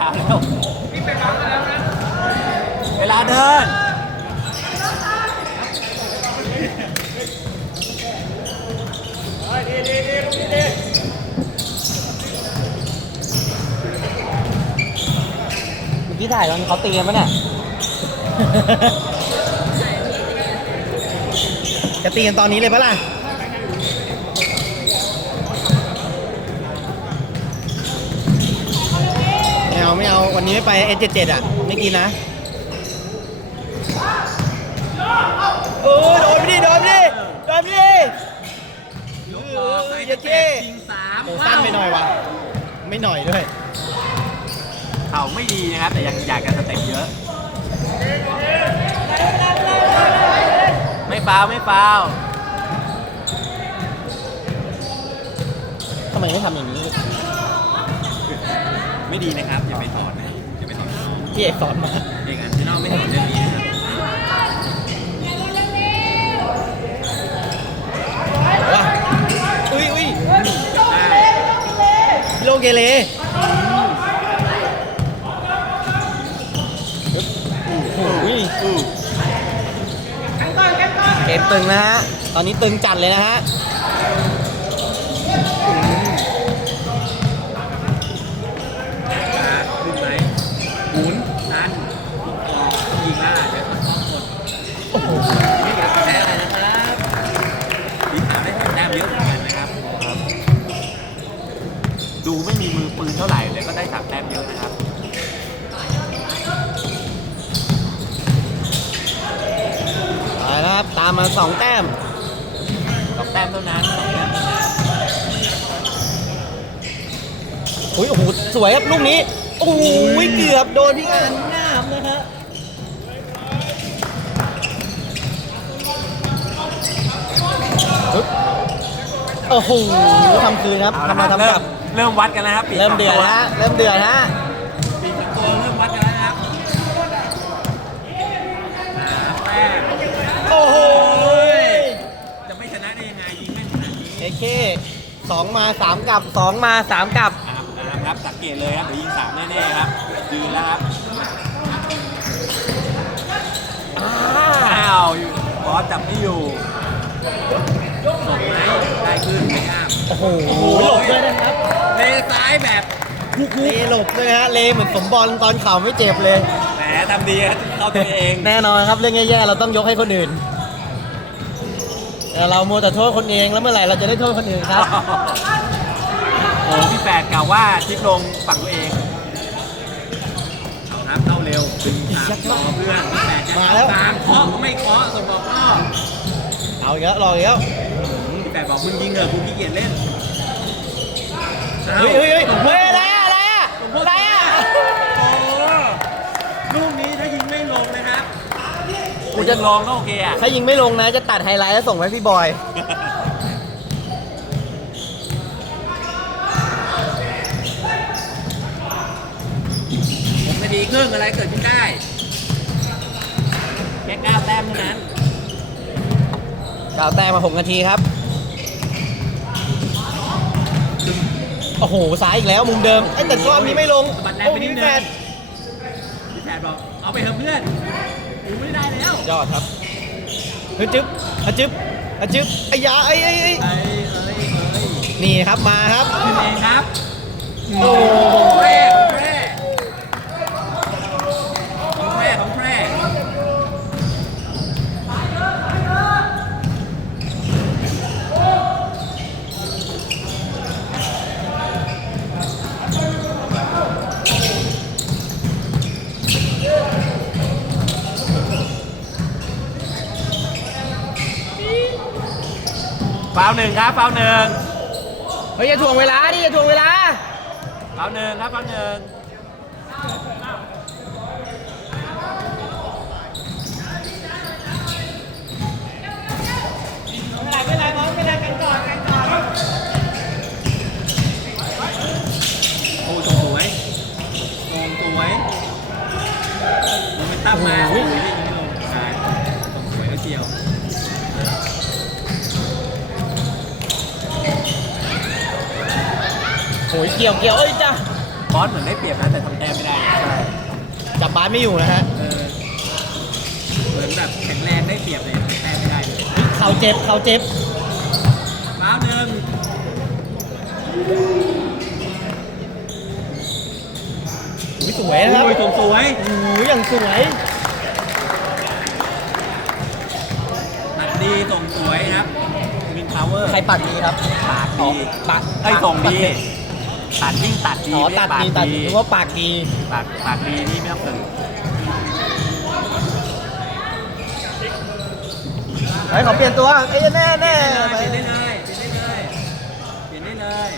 ช้าแล้วเวลาเดินพี่ถ่ายตอนเขาตีกันปะเนี่ย จะตีกันตอนนี้เลยปะล่ะ ไม่ เอาไม่เอา วันนี้ไม่ไป S77 อะ ไม่กินนะโอ้ยโดนไปดิโดนไปดิโดนไปดิเออเยเก้โอ้สั้นไปหน่อยวะไม่หน่อยด้วย เขาไม่ดีนะครับ แต่ยังอยากจะสเต็ปเยอะ ไม่ฟาวล์ไม่ฟาวล์ทำไมไม่ทำอย่างนี้ ไม่ดีนะครับอย่าไปสอนนะครับอย่าไปสอนน้องพี่เอกสอนมาเด็กอันที่นอกไม่สอนเรื่องนี้นะครับว่าอุ้ยอุ้ยได้โลเกเรอุ้ยเกมตึงนะฮะ ตอนนี้ตึงจัดเลยนะฮะ มาขึ้นไหมหมุนนันยิงล่าเดี๋ยวต้องกด โอ้โห ไม่อยากแพ้อะไรนะครับยิงหาได้แต้มเยอะเหมือนกันนะครับ ดูไม่มีมือปืนเท่าไหร่แต่ก็ได้สามแต้มเยอะนะครับ เอาละครับ ตา มมาสองแต้มสองแต้มเท่านั้นสองแต้มเท่านั้นอุ้ยโอ้โหสวยครับลูกนี้โอ้ยเกือบโดนพี่งานหน้ามนะฮะปึ๊บโอ้โหทำคืนครับเอาทำละมาครับทำเริ่กลัมบเริ่มวัดกันแล้วครับปีกเริ่มเดือดสงตัวฮะเริ่มเดือดฮะปีกสองตัวเริ่มวัดกันแล้วนะครับสามแต้มโอ้โห จะไม่ชนะได้ยังไงยิงแม่นขนาดนี้ เอเคสองมาสามกลับสองมาสามกลับครับนะครับสังเกตเลยครับเดี๋ยวยิงสามแน่ๆครับยืนแล้วครับอ้าวอยู่บอสจับไม่อยู่ส่งไหมได้ขึ้นไม่ยากโอ้โหหลบด้วยนะครับเลซ้ายแบบคุกเลหลบเลยฮะเลเหมือนสมบอลตอนเข่าไม่เจ็บเลยแหมทำดีครับเขาตัวเอง แน่นอนครับเรื่องแย่ๆเราต้องยกให้คนอื่น เรามัวแต่โทษคนเองแล้วเมื่อไหร่เราจะได้โทษคนอื่นครับ โอ้พี่แปดกล่าวว่าทิปลงฝั่งตัวเองเอาครับเข้าเร็วดึงตามรอเพื่อนพี่แปดจะมาแล้ว ตามเคาะก็ไม่เคาะส่งบอกพ่อเอาอีกแล้วรออีกแล้วพี่แปดบอกมึงยิงเหรอะกูขี้เกียจเล่นเฮ้ยเฮ้ยเฮ้ยเฮ้ยอะไรอะอะไรอะอะไรอะ โอ้ลูกนี้ถ้ายิงไม่ลงนะครับ กู จะลองก็โอเคอะถ้ายิงไม่ลงนะจะตัดไฮไลท์แล้วส่งไว้พี่บอยหกนาทีครึ่งอะไรเกิดขึ้นได้ แค่เก้าแต้มเท่านั้น กาวแต้มมา6นาทีครับ โอ้โหซ้ายอีกแล้วมุมเดิมไอ้ยแต่รอบนี้ไม่ลงบัตรแรงโอ้ไปนิพี่ดนึแฟงนพี่แปดบอกเอาไปเถอะเพื่อนกู ไม่ได้แล้วยอดครับเฮ้ยจึ๊บอะจึ๊บอะจึ๊บไอ้ยาไอ้ไอ้ไอ้เอ้ยเอ้ยเอ้ยนี่ครับมาครับขึ้นเองครับโอ้โหของแพร่ของแพร่ของแพร่ของแพร่ ฟาวล์หนึ่งครับฟาวล์หนึ่งเฮ้ยอย่าถ่วงเวลาดิอย่าถ่วงเวลาฟาวล์หนึ่งครับฟาวล์หนึ่งโอ้ส่งสวยส่งสวยโมเมนตัมมา โอ้ โอ้ โห ยนี่ยิงไม่ลงใช่ส่งสวยแล้วเชียว โอ้ยเกี่ยวเกี่ยวเอ้ยจ้าบอสเหมือนได้เปรียบนะแต่ทำแต้มไม่ได้บาสไม่อยู่นะฮะเออเหมือนแบบแข็งแรงได้เปรียบเลยแต้มไม่ได้เลยเขาเจ็บเขาเจ็บฟ้าวหนึ่งอุ๊ยสวยนะครับโอ้ยสวยโอ้โหอย่างสวยตัดดีส่งสวยครับวินพาวเวอร์ใครปัดดีครับปากอ๋อดีปากไอ้ยส่งดีปาก ตัดยิ่งตัดดีอ๋อไม่ตัดปากดีตัดดีนึกว่าปากดี ปากปากดีนี่ไม่ต้องตื่นเฮ้ยขอเปลี่ยนตัวเอ้ยแน่แน่เปลี่ยนได้เลยเปลี่ยนได้เลย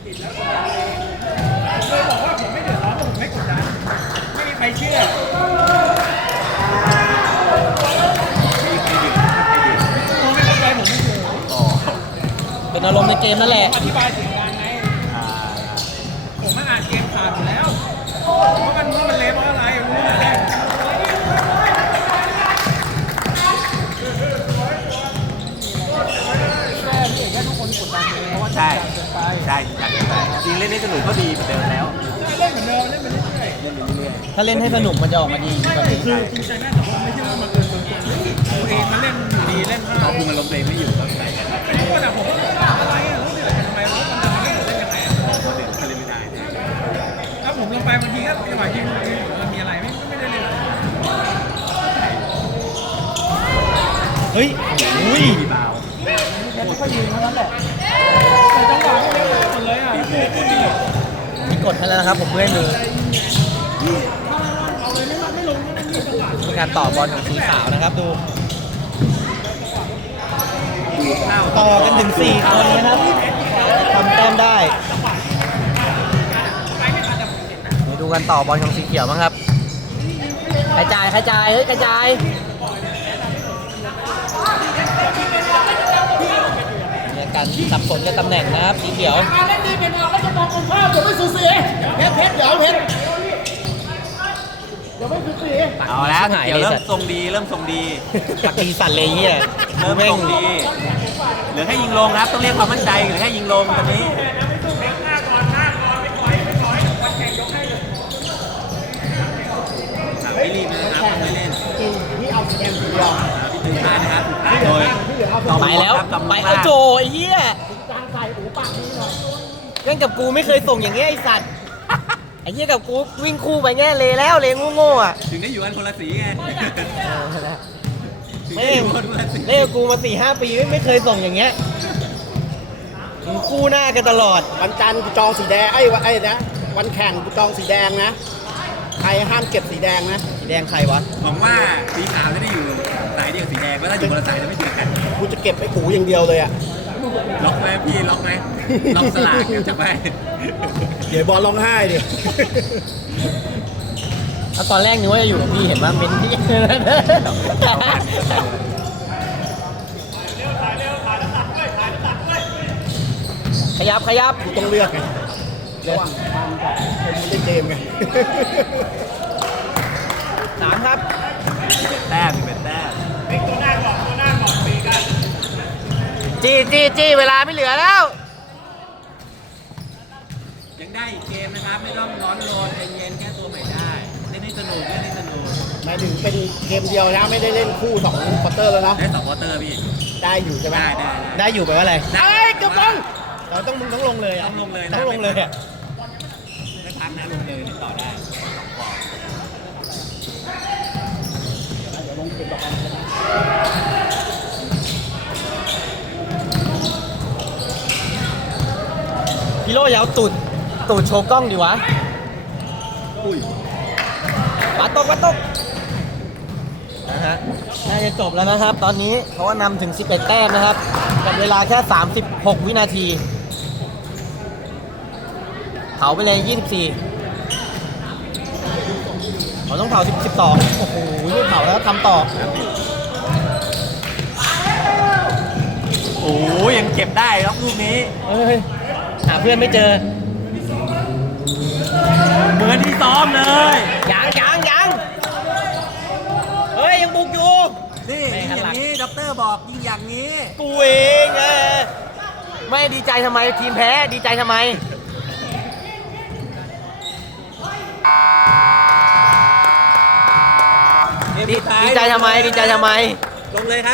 เปลี่ยนได้เลย ไม่มีใครเชื่อ มีใครดื่มไม่ใครดื่ม ผมไม่เข้าใจผมไม่อยู่ อ๋อ เป็นอารมณ์ ในเกมนั่นแหละอธิบายถึงงานไงอ่าผมมาอ่านเกมขาดอยู่แล้วว่ามันว่ามันเละเพราะอะไรผมรู้แค่ใช่ใช่อยากจะไปจริงเล่นให้สนุกก็ดีเหมือนเดิมแล้วเล่นเหมือนเดิมเล่นไปเรื่อยเล่นไปเรื่อยถ้าเล่นให้สนุกมันจะออกมาดีกว่านี้ๆคือจริงใจแม่แต่ว่าไม่ใช่ว่ามันเกินตัวตัวเองมันเล่นอยู่ดีเล่นพๆลาเขาดคุมอารมณ์ตัวเองไม่อยู่ก็ใส่กันไม่รู้แต่ผม ไปบางทีก็จังหวะยิงมันมีอะไรไม่ไม่ได้เล่นเฮ้ยอุ้ยมีบาวไม่ค่อยยิงเท่านั้นแหละแต่จังหวะมันเล่นหมดเลยอะมีกดให้แล้วนะครับผมเมื่อยมือมีการต่อบอลของสีขาวนะครับดูต่อกันถึง4คนนะครับทำแต้มได้มาดู กันต่อบอลของสีเขียวบ้างครับกระจายกระจายเฮ้ยกระจายมีการสับสนกับตำแหน่งนะครับสีเขียวการเล่นดีเป็นออกแล้วจะมององค์ภาพเดี๋ยวไม่สูสีเพชรเพชรเดี๋ยวเพชรเดี๋ยวไม่สูสีเอาแล้วหายเดี๋ยวเลยเริ่สัมตว์ทรงดีเริ่มทรงดีปากดีสั่นเลยเฮียเริ่มแม่ทงรงดีเหลือแค่ยิงลงครับต้องเรียกความมั่นใจเหลือแค่ยิงลงตอนนี้อะ ไม่รีบนะครับไม่เล่นจริงที่เอาสีแดงสีเดียวอะพี่ตื่นมานะครับโดยไปแล้วครับกำไปลังเอาโจไอ้เหี้ยกลางใส่หูปากนี้หน่อยเล่นกับกูไม่เคยส่งอย่างเงี้ยไอ้สัตว์ไอ้เหี้ยกับกูวิ่งคู่ไปแง่เลยแล้วเลยโง่ๆอะถึงได้อยู่กันคนละสีไงถึงเล่ได้นอยู่กันคนละสีเล่นกับกูมาสี่ห้าปีไม่เคยส่งอย่างเงี้ยมึงคู่หน้ากันตลอดวันจันทร์กูจองสีแดงไอ้วันไอ้นะวันแข่งกูจองสีแดงนะ ใครห้ามเก็บสีแดงนะ สีแดงใครวะ หวังว่าสีขาวจะได้อยู่สายเดียวกับสีแดงแล้วถ้าอยู่คนละสายจะไม่เจอกันกูจะเก็บไอ้กูอย่างเดียวเลยอะ ล็อกไหมพี่ล็อกไหมล็อกสลากเดี๋ยวจะไปเดี๋ยวบอลร้องไห้ดิ เอาตอนแรกนึกว่าจะอยู่กับพี่เห็นว่าเป็นพี่ ขยับขยับ กูต้องเลือกไงระหว่างมันกับคนไม่ได้เกมไง สามครับ เป็นแต้มเป็นแต้ม จี้จี้จี้เวลาไม่เหลือแล้ว ยังได้อีกเกมนะครับ ไม่ต้องร้อนรนเย็นๆแก้ตัวใหม่ได้เล่นให้สนุกเล่นให้สนุกหมายถึงเป็นเกมเดียวนะไม่ได้เล่นคู่สองควอเตอร์แล้วนะได้สองควอเตอร์พี่ ได้อยู่ใช่ไหมได้ได้ได้ ได้อยู่แปลว่าอะไรได้ เอ้ยเกือบลงเราต้องมึงต้องลงเลยอะต้องลงเลยนะ ต้องลงเลยอะไม่พักนะลงเลยนี่ต่อได้สองฟอง พี่โลอยาวตูดตูดโชว์กล้องดีวะอุ้ยปาตกปาตกนะฮะน่าจะจบแล้วนะครับ ตอนนี้เพราะว่านำถึง 11 แต้มนะครับ กับเวลาแค่ 36 วินาทีเผาไปเลย 24เราต้องเผา10 12 โอ้โหไม่เผาแล้วทำต่อ โอ้ยยังเก็บได้ครับลูกนี้เอ้ย หาเพื่อนไม่เจอเหมือนที่ซ้อมเลย ยังยังยังเฮ้ยยังบุกอยู่ นี่ไม่ยิงหันอหลัย่างงนี้ด็อกเตอร์บอกยิงอย่างนี้ กูเองเออไม่ดีใจทำไมทีมแพ้ดีใจทำไมเกมดีสุท้ายดีใจทำไมดีใจทำไม ลงเลยครับ